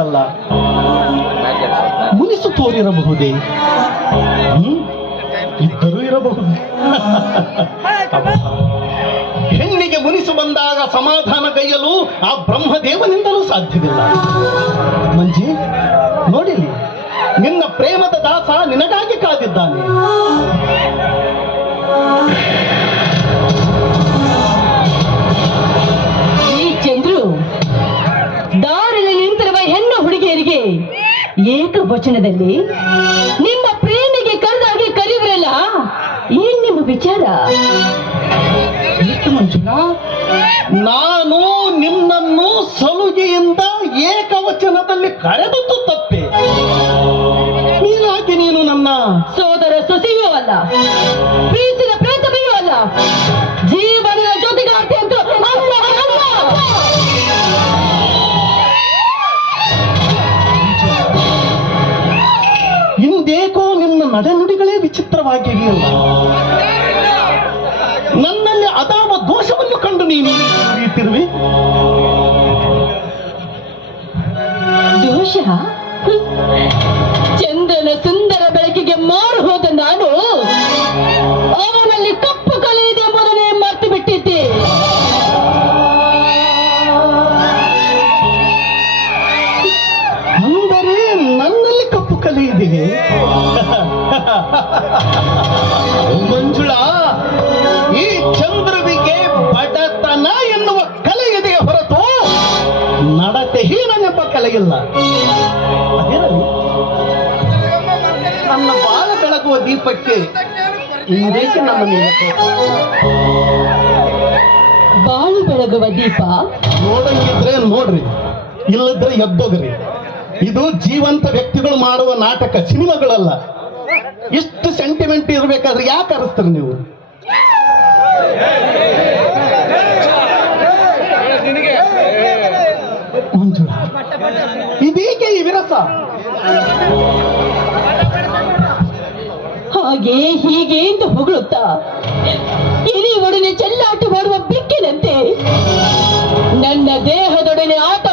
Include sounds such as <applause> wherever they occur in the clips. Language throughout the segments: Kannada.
ಅಲ್ಲ. ಮುನಿಸು ತೋರಿರಬಹುದೇ? ಇದ್ದರೂ ಇರಬಹುದು. <laughs> ಹೆಣ್ಣಿಗೆ ಮುನಿಸು ಬಂದಾಗ ಸಮಾಧಾನ ಕೈಯಲು ಆ ಬ್ರಹ್ಮದೇವನಿಂದಲೂ ಸಾಧ್ಯವಿಲ್ಲ. ಮಂಜಿ ನೋಡಿಲಿ ನಿನ್ನ ಪ್ರೇಮದ ದಾಸ ನಿನಗಾಗಿ ಕಾದಿದ್ದಾನೆ. ಏಕವಚನದಲ್ಲಿ ನಿಮ್ಮ ಪ್ರೇಮಿಗೆ ಕರೆದಾಗಿ ಕರೀವ್ರಲ್ಲ ಏನ್ ನಿಮ್ಮ ವಿಚಾರ? ನಾನು ನಿನ್ನನ್ನು ಸಲುಗೆಯಿಂದ ಏಕವಚನದಲ್ಲಿ ಕರೆದದ್ದು ತಪ್ಪೆ. ನೀನಾಕೆ ನೀನು ನನ್ನ ಸೋದರ ಸೊಸೆಯೂ ಅಲ್ಲ. ನಡೆನುಡಿಗಳೇ ವಿಚಿತ್ರವಾಗಿವೆಯಲ್ಲ ನನ್ನಲ್ಲಿ ಅದಾವ ದೋಷವನ್ನು ಕಂಡು ನೀನು ಉರಿಯುತ್ತಿರುವೆ ದೋಷ? ಚಂದನ ಸುಂದರ ಬೆಳಕಿಗೆ ಮಾರು ಹೋದ ನಾನು ಅದಿರಲಿ ನನ್ನ ಬಾಳ ಬೆಳಗುವ ದೀಪಕ್ಕೆ ಇಂದೇಕೆ ನನ್ನ? ಬಾಳು ಬೆಳಗುವ ದೀಪ ನೋಡಂಗಿದ್ರೆ ನೋಡ್ರಿ ಇಲ್ಲದ್ರೆ ಎದ್ದೋಗ್ರಿ ಇದು ಜೀವಂತ ವ್ಯಕ್ತಿಗಳು ಮಾಡುವ ನಾಟಕ ಸಿನಿಮಾಗಳಲ್ಲ ಇಷ್ಟು ಸೆಂಟಿಮೆಂಟ್ ಇರಬೇಕಾದ್ರೆ ಯಾಕೆ ಅರಸ್ತೀರಿ ನೀವು ಹಾಗೆ ಹೀಗೆ ಅಂತ ಹೊಗಳುತ್ತಾ ಇಲಿ ಒಡನೆ ಚೆಲ್ಲಾಟ ಮಾಡುವ ಬೆಕ್ಕಿನಂತೆ. ನನ್ನ ದೇಹದೊಡನೆ ಆಟ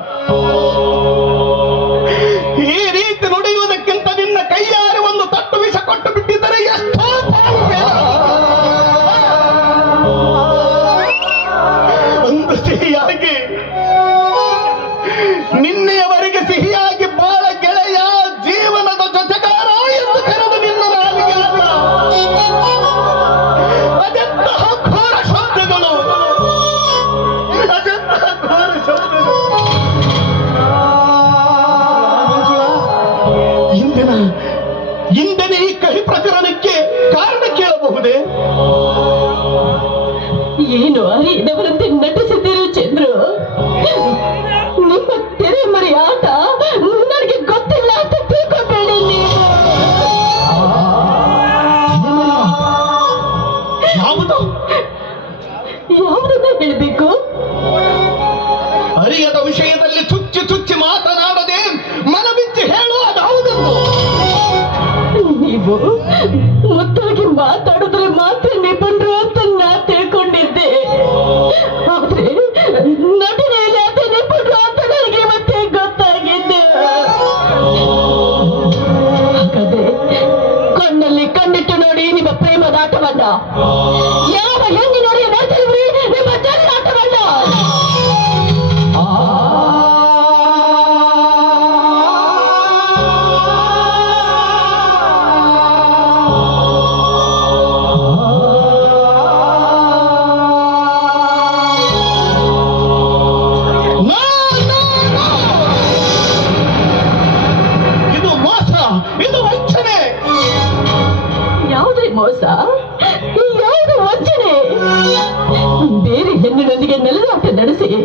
Oh. ಇಂದಿನ ಇಂದಿನ ಈ ಕಹಿ ಪ್ರಕರಣಕ್ಕೆ ಕಾರಣ ಕೇಳಬಹುದೇ ಏನು ಅರಿಯದವರಂತೆ ನಟಿಸಿದ್ದೀರು ಚಂದ್ರು ನಿಮ್ಮ ನೀವು ಮುತ್ತಾಗಿ ಮಾತಾಡಿದ್ರೆ ಮಾತ್ರ ನಿಪುಣರು ಅಂತ ನಾ ತಿಳ್ಕೊಂಡಿದ್ದೆ. ಆದ್ರೆ ನಟನೆಯಲ್ಲಿ ಅದೇ ಅಂತ ನನಗೆ ಮತ್ತೆ ಗೊತ್ತಾಗಿದ್ದೆ ಹಾಗಾದ್ರೆ ಕಣ್ಣಲ್ಲಿ ಕಣ್ಣಿಟ್ಟು ನೋಡಿ ನಿಮ್ಮ ಪ್ರೇಮದ ಆಟವನ್ನ. ಯಾವ ಹೆಣ್ಣಿನೊಡನೆ ನಡೆಸಿದ್ರಿ ನಿಮ್ಮ ಜನ್ನಾಟವನ್ನ ಆ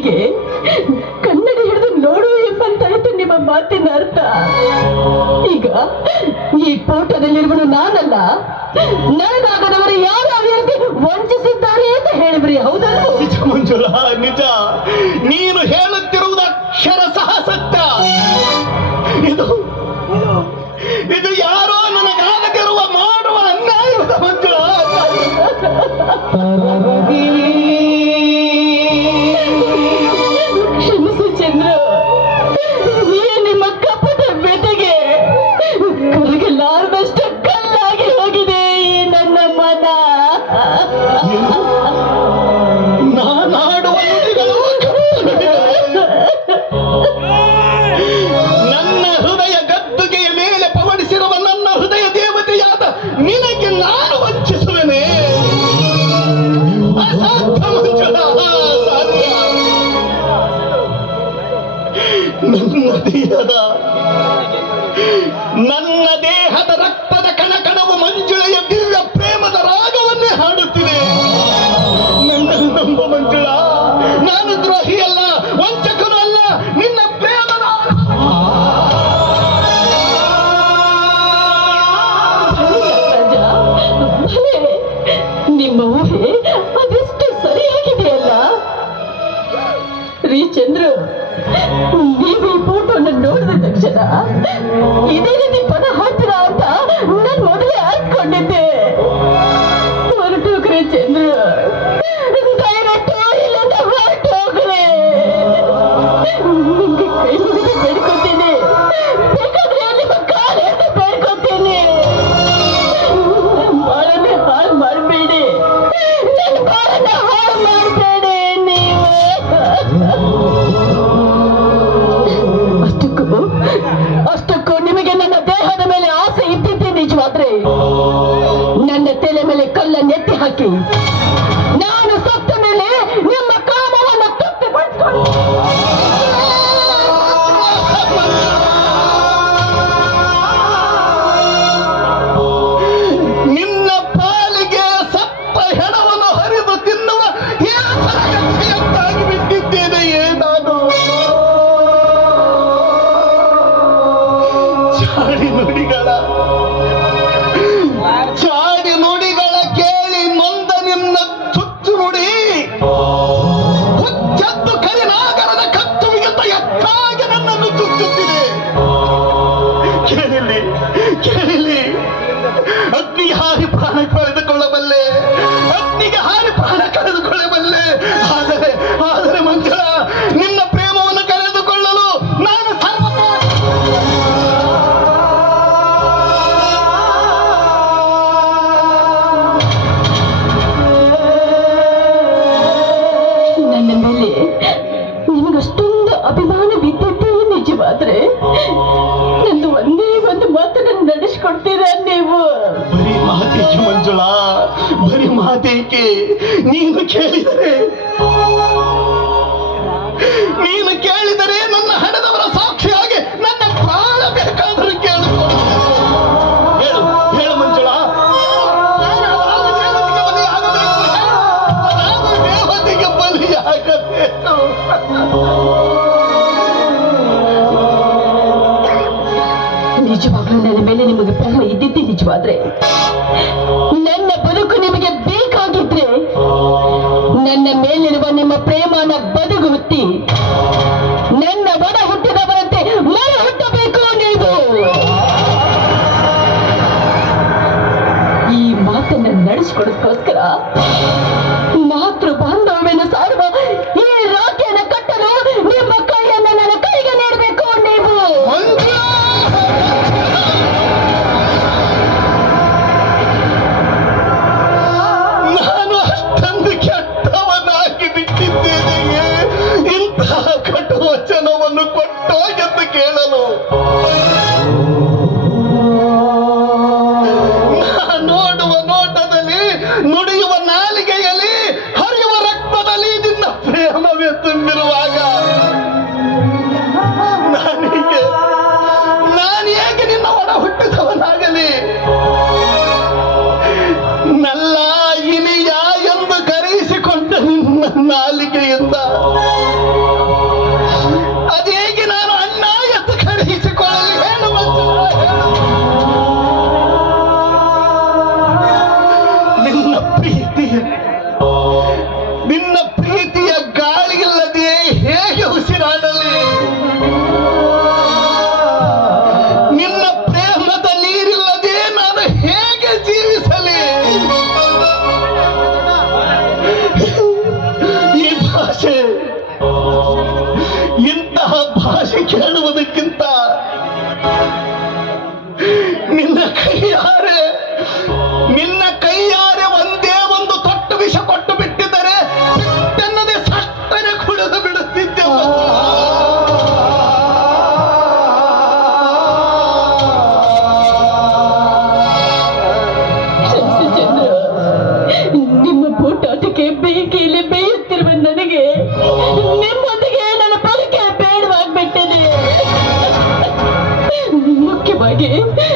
ಮಗುವಿಗೆ ಕನ್ನಡ ಹಿಡಿದು ನೋಡು ಎಂಬಂತಾಯ್ತು ನಿಮ್ಮ ಮಾತಿನ ಅರ್ಥ. ಈಗ ಈ ಪೋಟದಲ್ಲಿರುವನು ನಾನಲ್ಲ. ನನಗಾಗದವರು ಯಾರು ಅಭಿವೃದ್ಧಿ ವಂಚಿಸಿದ್ದಾರೆ ಅಂತ ಹೇಳಿದ್ರಿ ಹೌದಲ್ವ ನಿಜ ನಿಜ. ನೀನು ಹೇಳುತ್ತಿರುವುದು ಅಕ್ಷರ ಸಹ ಸತ್ಯ. ಇದು bien. I do? ನಂದು ಒಂದೇ ಒಂದು ಮಾತನ್ನು ನಡೆಸಿಕೊಡ್ತೀರ ನೀವು? ಬರೀ ಮಾತೇಕೆ ಮಂಜುಳಾ ಬರೀ ಮಾತೇಕೆ ನೀನು ಕೇಳಿದರೆ ನೀನು ಕೇಳಿದರೆ ನನ್ನ ಹಣದ ನಿಜವಾದ್ರೆ ನನ್ನ ಬದುಕು ನಿಮಗೆ ಬೇಕಾಗಿದ್ರೆ ನನ್ನ ಮೇಲಿರುವ ನಿಮ್ಮ ಪ್ರೇಮನ ಬದುಗುತ್ತಿ ನನ್ನ ಬಡ ನೋಡಿ game <laughs>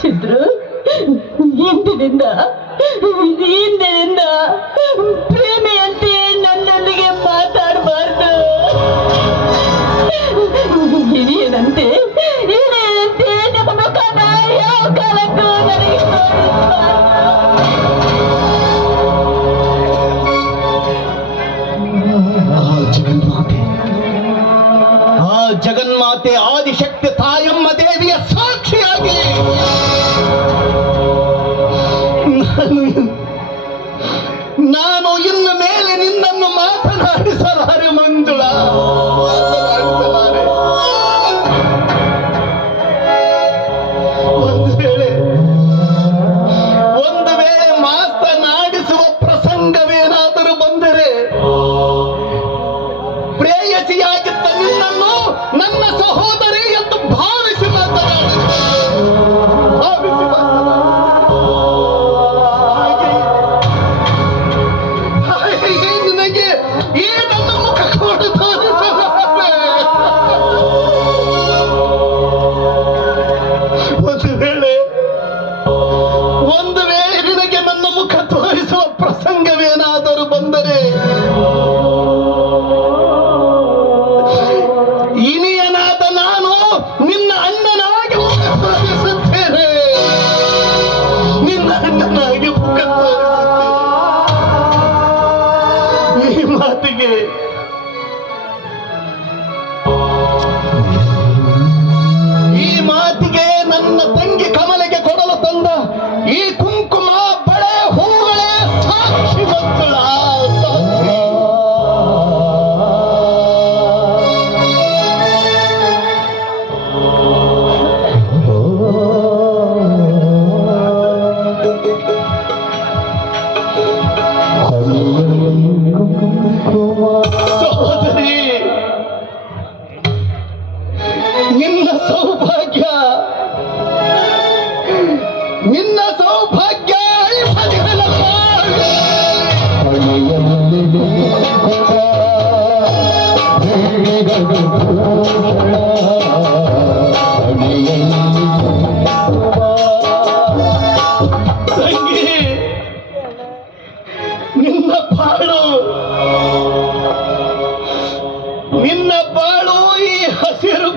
ಚಿದ್ರು ಇಂದಿನಿಂದ ಇಂದಿನಿಂದ ಪ್ರೇಮಿಯಂತೆ ನನ್ನೊಂದಿಗೆ ಮಾತಾಡಬಾರ್ದು ಹಿರಿಯನಂತೆ ಹಿರಿಯನಂತೆ ನಮ್ಮ ಮುಖದ ಯಾವ ಕಾಲಕ್ಕೂ ನನಗೆ ಆ ಜಗನ್ಮಾತೆ Adishakti Liberty.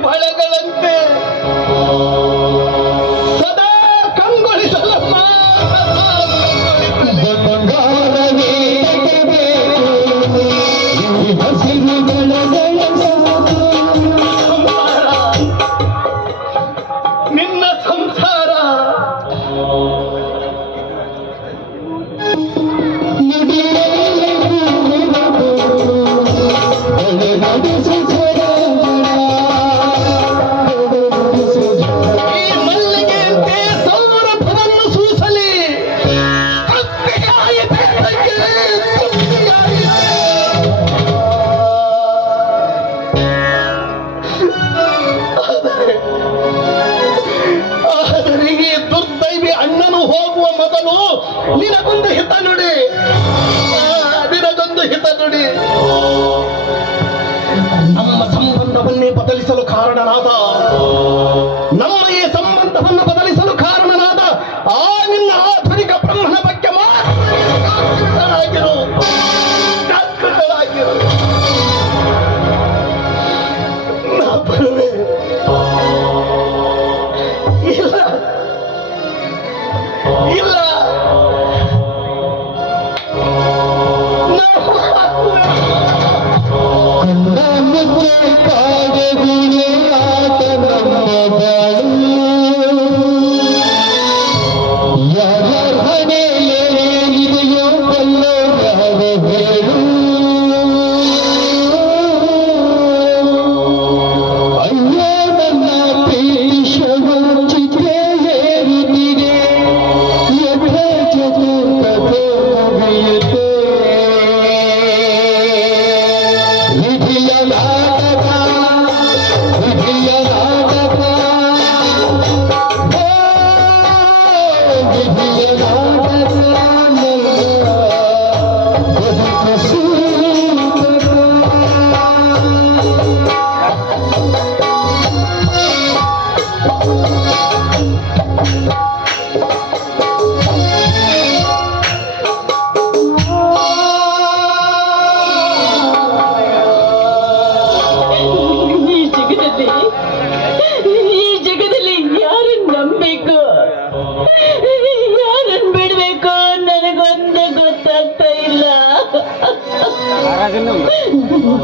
快还来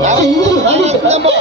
Ay, hindi. Ano, September?